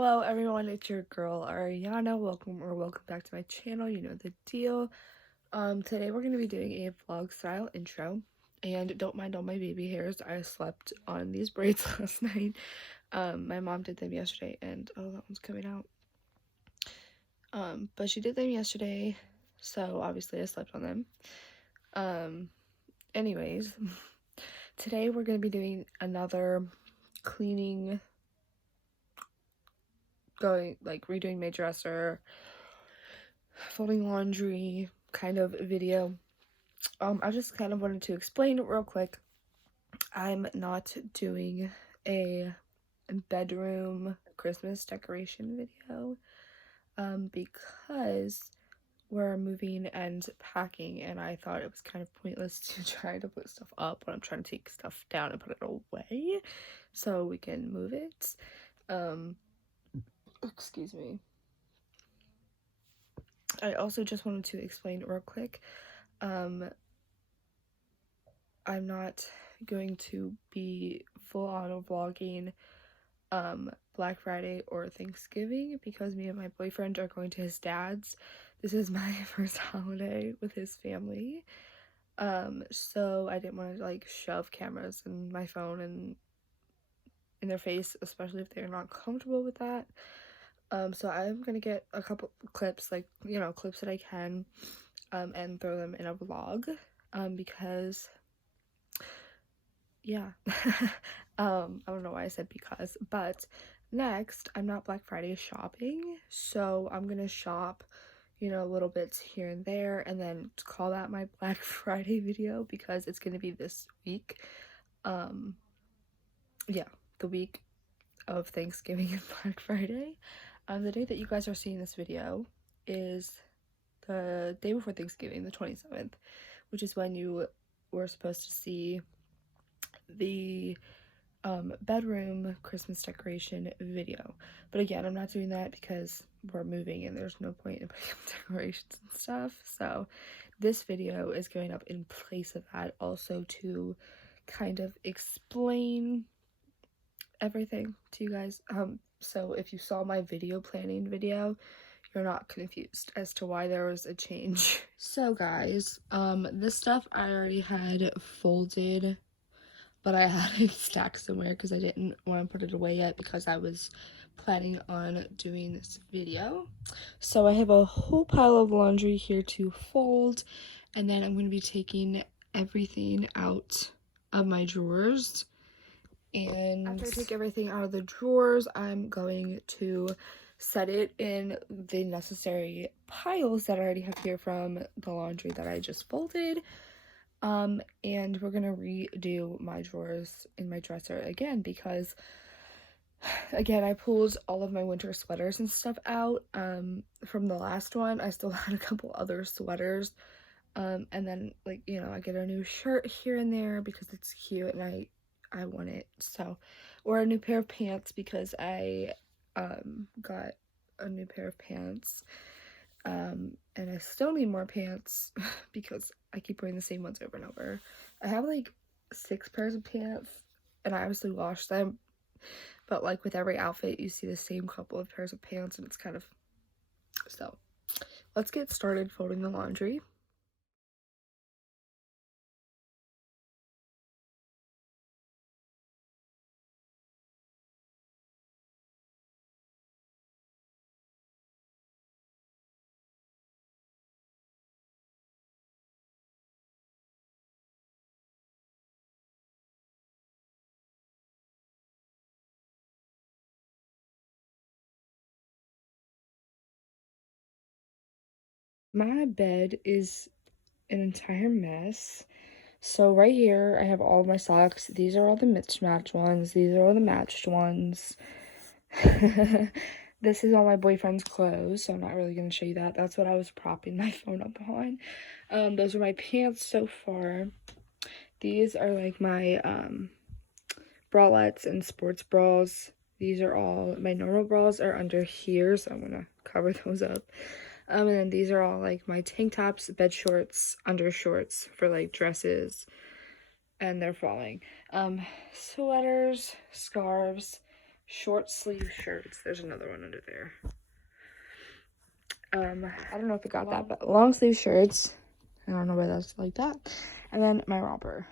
Hello everyone, it's your girl Ariana. Welcome back to my channel. You know the deal. Today we're gonna be doing a vlog style intro. And don't mind all my baby hairs. I slept on these braids last night. My mom did them yesterday and oh, that one's coming out. But she did them yesterday, so obviously I slept on them. Anyways, today we're gonna be doing another cleaning, redoing my dresser, folding laundry kind of video. I just kind of wanted to explain real quick. I'm not doing a bedroom Christmas decoration video because we're moving and packing, and I thought it was kind of pointless to try to put stuff up when I'm trying to take stuff down and put it away so we can move it. Excuse me. I also just wanted to explain real quick. I'm not going to be full on vlogging Black Friday or Thanksgiving because me and my boyfriend are going to his dad's. This is my first holiday with his family. So I didn't want to like shove cameras in my phone and in their face, especially if they're not comfortable with that. So I'm gonna get a couple clips, like, you know, clips that I can, and throw them in a vlog, because yeah. I don't know why I said because, but next, I'm not Black Friday shopping, so I'm gonna shop, you know, little bits here and there, and then call that my Black Friday video because it's gonna be this week. Yeah, the week of Thanksgiving and Black Friday. The day that you guys are seeing this video is the day before Thanksgiving, the 27th, which is when you were supposed to see the bedroom Christmas decoration video. But again, I'm not doing that because we're moving and there's no point in putting up decorations and stuff. So this video is going up in place of that, also to kind of explain everything to you guys. So if you saw my video planning video, you're not confused as to why there was a change. So guys, this stuff I already had folded, but I had it stacked somewhere because I didn't want to put it away yet because I was planning on doing this video. So I have a whole pile of laundry here to fold, and then I'm going to be taking everything out of my drawers. And after I take everything out of the drawers, I'm going to set it in the necessary piles that I already have here from the laundry that I just folded. And we're gonna redo my drawers in my dresser again because, again, I pulled all of my winter sweaters and stuff out from the last one. I still had a couple other sweaters, and then, like, you know, I get a new shirt here and there because it's cute and I want it. So, or a new pair of pants because I got a new pair of pants. And I still need more pants because I keep wearing the same ones over and over. I have like 6 pairs of pants and I obviously wash them, but like with every outfit you see the same couple of pairs of pants and it's kind of, so let's get started folding the laundry. My bed is an entire mess. So right here I have all of my socks. These are all the mismatched ones. These are all the matched ones. This is all my boyfriend's clothes, so I'm not really going to show you that. That's what I was propping my phone up on. Those are my pants so far. These are like my bralettes and sports bras. These are all, my normal bras are under here, so I'm going to cover those up. And then these are all like my tank tops, bed shorts, undershorts for like dresses, and they're falling. Sweaters, scarves, short sleeve shirts. There's another one under there. I don't know if it got that, but long sleeve shirts. I don't know why that's like that. And then my romper.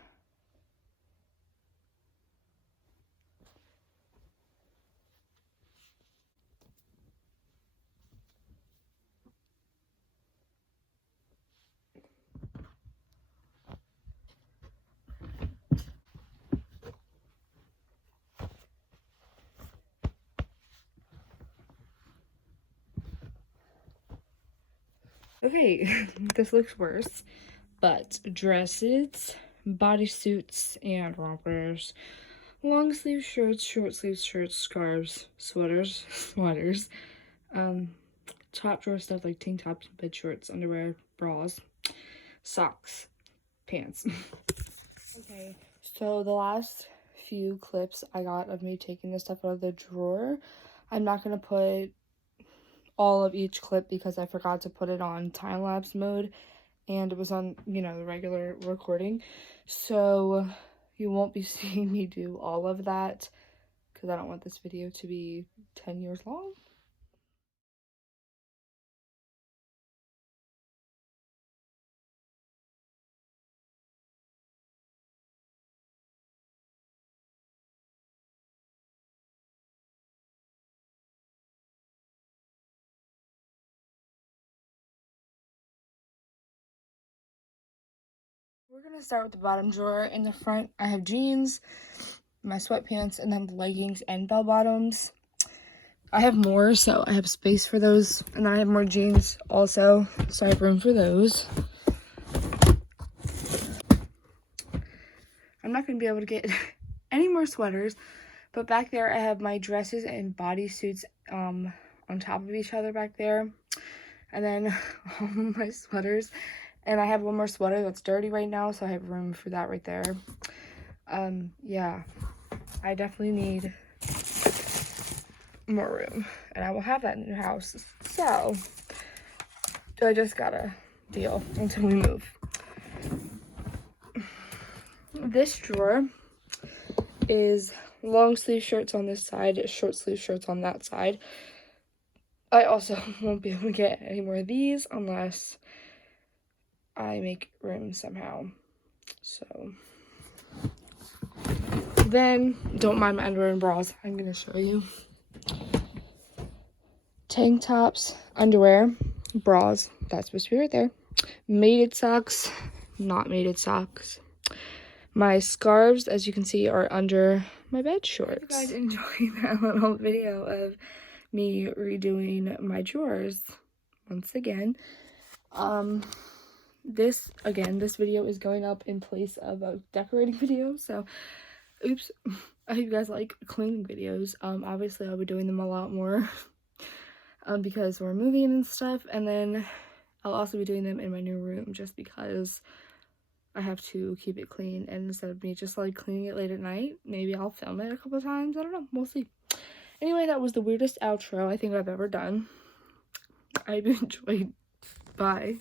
Okay, this looks worse, but dresses, bodysuits, and rompers, long sleeve shirts, short sleeve shirts, scarves, sweaters, top drawer stuff like tank tops, bed shorts, underwear, bras, socks, pants. Okay, so the last few clips I got of me taking this stuff out of the drawer, I'm not gonna put all of each clip because I forgot to put it on time-lapse mode and it was on, you know, the regular recording, so you won't be seeing me do all of that because I don't want this video to be 10 years long. We're gonna start with the bottom drawer. In the front, I have jeans, my sweatpants, and then leggings and bell bottoms. I have more, so I have space for those. And then I have more jeans also, so I have room for those. I'm not gonna be able to get any more sweaters, but back there I have my dresses and bodysuits on top of each other back there. And then all my sweaters. And I have one more sweater that's dirty right now, so I have room for that right there. Yeah, I definitely need more room, and I will have that in the house. So, I just gotta deal until we move. This drawer is long sleeve shirts on this side, short sleeve shirts on that side. I also won't be able to get any more of these unless I make room somehow. So then, don't mind my underwear and bras. I'm gonna show you. Tank tops, underwear, bras. That's supposed to be right there. Mated socks, not mated socks. My scarves, as you can see, are under my bed shorts. If you guys enjoyed that little video of me redoing my drawers once again. This video is going up in place of a decorating video, so oops. I hope you guys like cleaning videos. Obviously I'll be doing them a lot more because we're moving and stuff, and then I'll also be doing them in my new room just because I have to keep it clean, and instead of me just like cleaning it late at night, maybe I'll film it a couple times. I don't know, we'll see. Anyway, that was the weirdest outro I think I've ever done. I hope you enjoyed. Bye.